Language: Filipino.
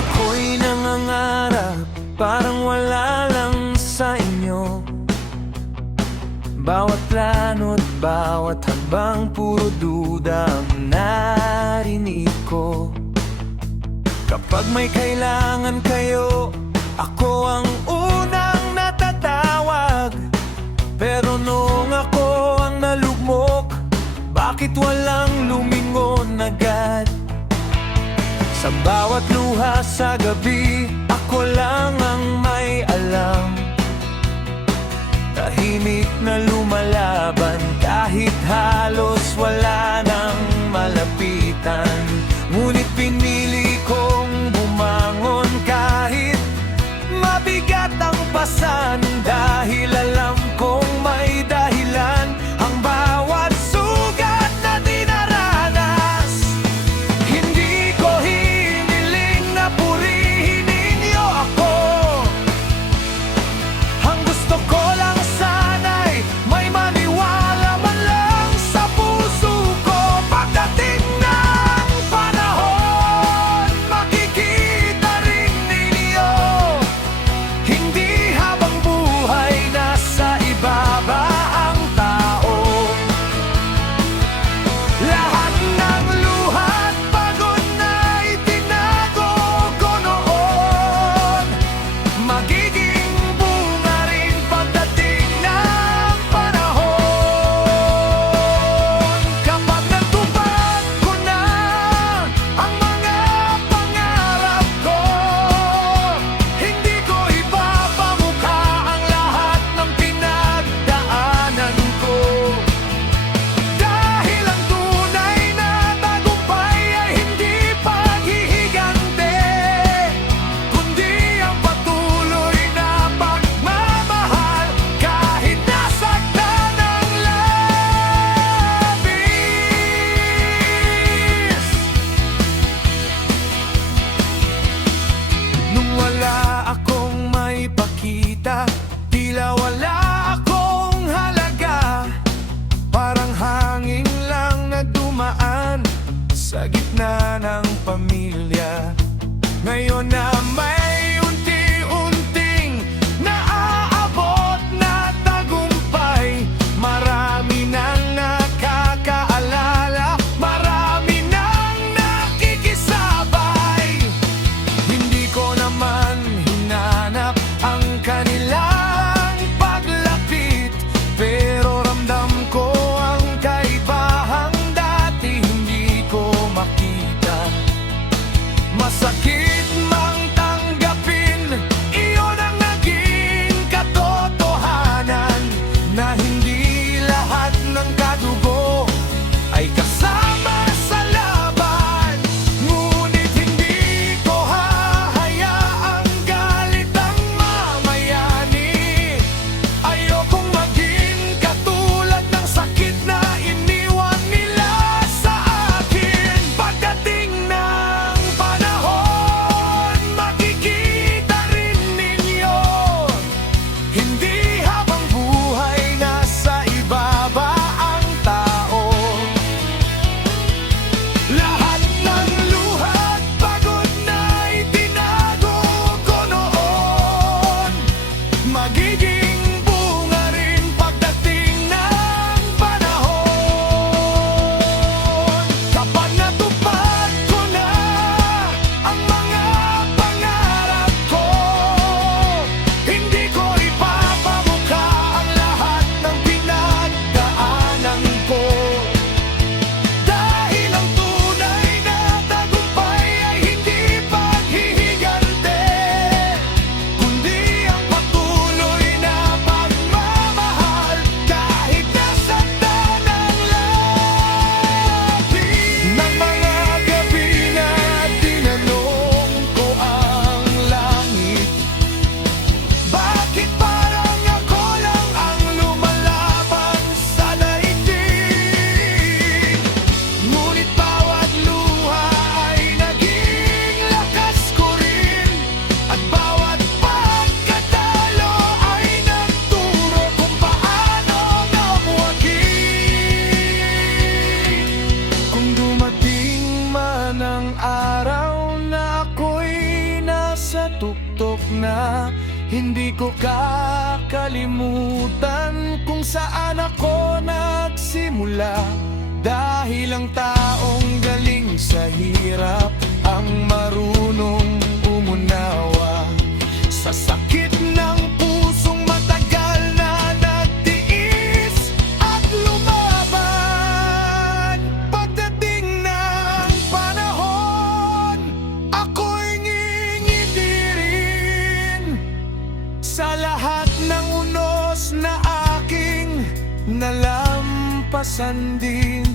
ako'y nangangarap, parang wala lang sa inyo. Bawat plano't bawat hakbang, puro duda ang narinig ko. Kapag may kailangan kayo, ako ang unang natatawag. Pero noong ako ang nalugmok, bakit walang lumingon agad? Sa bawat luha sa gabi, ako lang ang may alam. Tahimik na lumalaban kahit halos wala nang malapitan. Ngunit pinili kong bumangon kahit mabigat ang pasan, dahil alam kong may dahilan ang bawat sugat na dinaranas. Hindi ko hiniling na purihin ninyo ako. Ang gusto ko lang sana'y may maniwala man lang sa puso ko. Pagdating ng panahon, makikita rin ninyo, hindi habang buhay nasa ibaba ang tao. Lahat ng luha't pagod na itinago ko noon, magiging bunga rin pagdating ng panahon. Kapag natupad ko na ang mga pangarap ko, hindi ko ipapamukha ang lahat ng pinagdaanan ko. Dahil ang tunay na tagumpay ay hindi paghihigante, kundi ang patuloy na pagmamahal kahit nasaktan ng labis. Nung wala akong may pakita, tila wala akong halaga. Parang hangin lang na dumaan sa gitna ng pamilya. Ngayon na may unti-unting naaabot na tagumpay, marami nang nakakaalala, marami nang nakikisabay. Hindi ko naman hinanap ang kanilang paglapit, pero ramdam ko ang kaibahang dati hindi ko makita. Masakit mang tanggapin na hindi ko kakalimutan kung saan ako nagsimula. Dahil ang taong galing sa hirap ang marunong umunawa sa sakit ng pusong matagal na nagtiis at lumaban. Pagdating ng panahon, ako'y ngingiti rin sa lahat ng unos na aking nalampasan din.